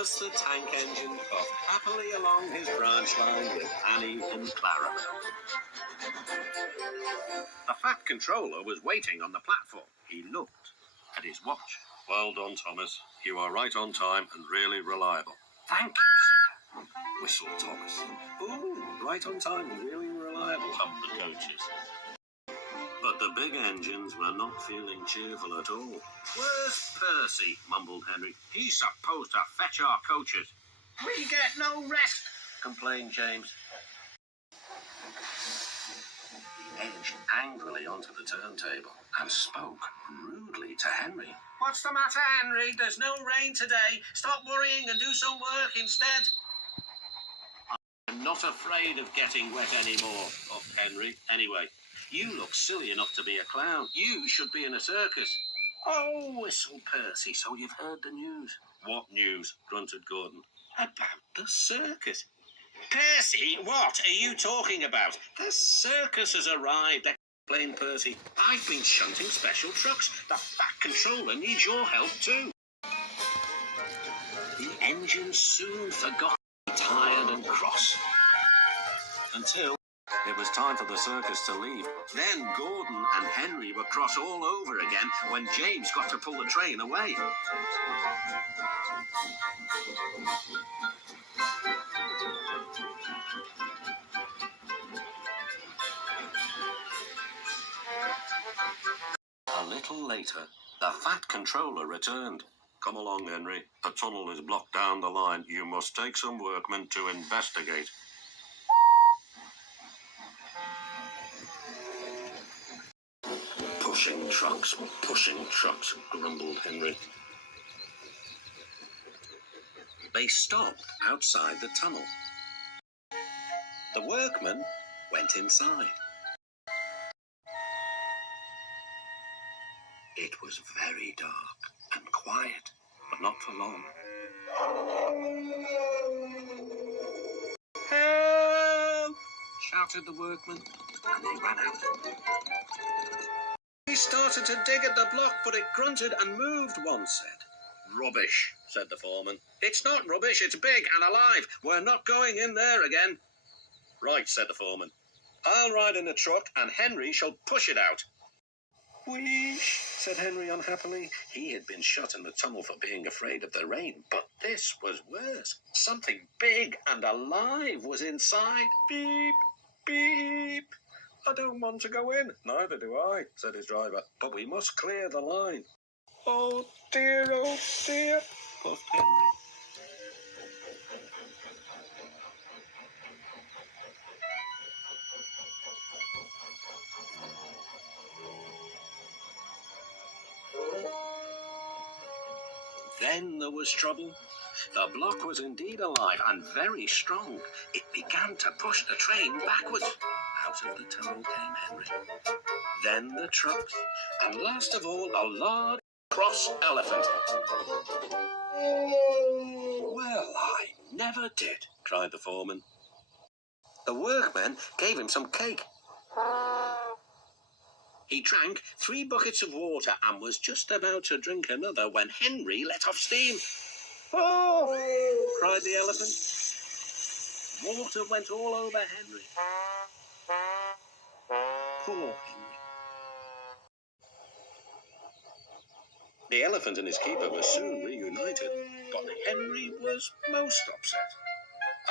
Thomas the Tank Engine puffed happily along his branch line with Annie and Clarabel. The Fat Controller was waiting on the platform. He looked at his watch. Well done, Thomas. You are right on time and really reliable. Thank you, sir, whistled Thomas. Ooh, right on time and really reliable, hummed the coaches. But the big engines were not feeling cheerful at all. Where's Percy? Mumbled Henry. He's supposed to fetch our coaches. We get no rest, complained James. He edged angrily onto the turntable and spoke rudely to Henry. What's the matter, Henry? There's no rain today. Stop worrying and do some work instead. I'm not afraid of getting wet anymore, puffed Henry. Anyway, you look silly enough to be a clown. You should be in a circus. Oh, whistled Percy, so you've heard the news. What news? Grunted Gordon. About the circus. Percy, what are you talking about? The circus has arrived, explained Percy. I've been shunting special trucks. The Fat Controller needs your help too. The engine soon forgot to be tired and cross. Until it was time for the circus to leave. Then Gordon and Henry were cross all over again when James got to pull the train away. A little later, the Fat Controller returned. Come along, Henry. A tunnel is blocked down the line. You must take some workmen to investigate. Pushing trucks, grumbled Henry. They stopped outside the tunnel. The workmen went inside. It was very dark and quiet, but not for long. Help! Shouted the workmen, and they ran out. He started to dig at the block, but it grunted and moved, one said. Rubbish, said the foreman. It's not rubbish, it's big and alive. We're not going in there again. Right, said the foreman. I'll ride in the truck and Henry shall push it out. Wheesh, said Henry unhappily. He had been shut in the tunnel for being afraid of the rain, but this was worse. Something big and alive was inside. Beep, beep. I don't want to go in. Neither do I, said his driver. But we must clear the line. Oh dear, puffed Henry. Then there was trouble. The block was indeed alive and very strong. It began to push the train backwards. Out of the tunnel came Henry. Then the trucks, and last of all, a large cross elephant. Well, I never did, cried the foreman. The workmen gave him some cake. He drank 3 buckets of water and was just about to drink another when Henry let off steam. Oh! Cried the elephant. Water went all over Henry. Poor Henry. The elephant and his keeper were soon reunited, but Henry was most upset.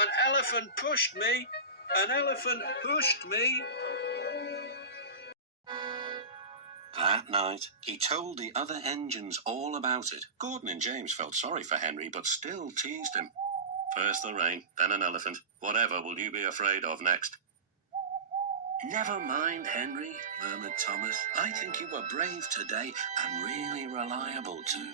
An elephant pushed me. An elephant pushed me. That night, he told the other engines all about it. Gordon and James felt sorry for Henry, but still teased him. First the rain, then an elephant. Whatever will you be afraid of next? Never mind, Henry, murmured Thomas. I think you were brave today and really reliable too.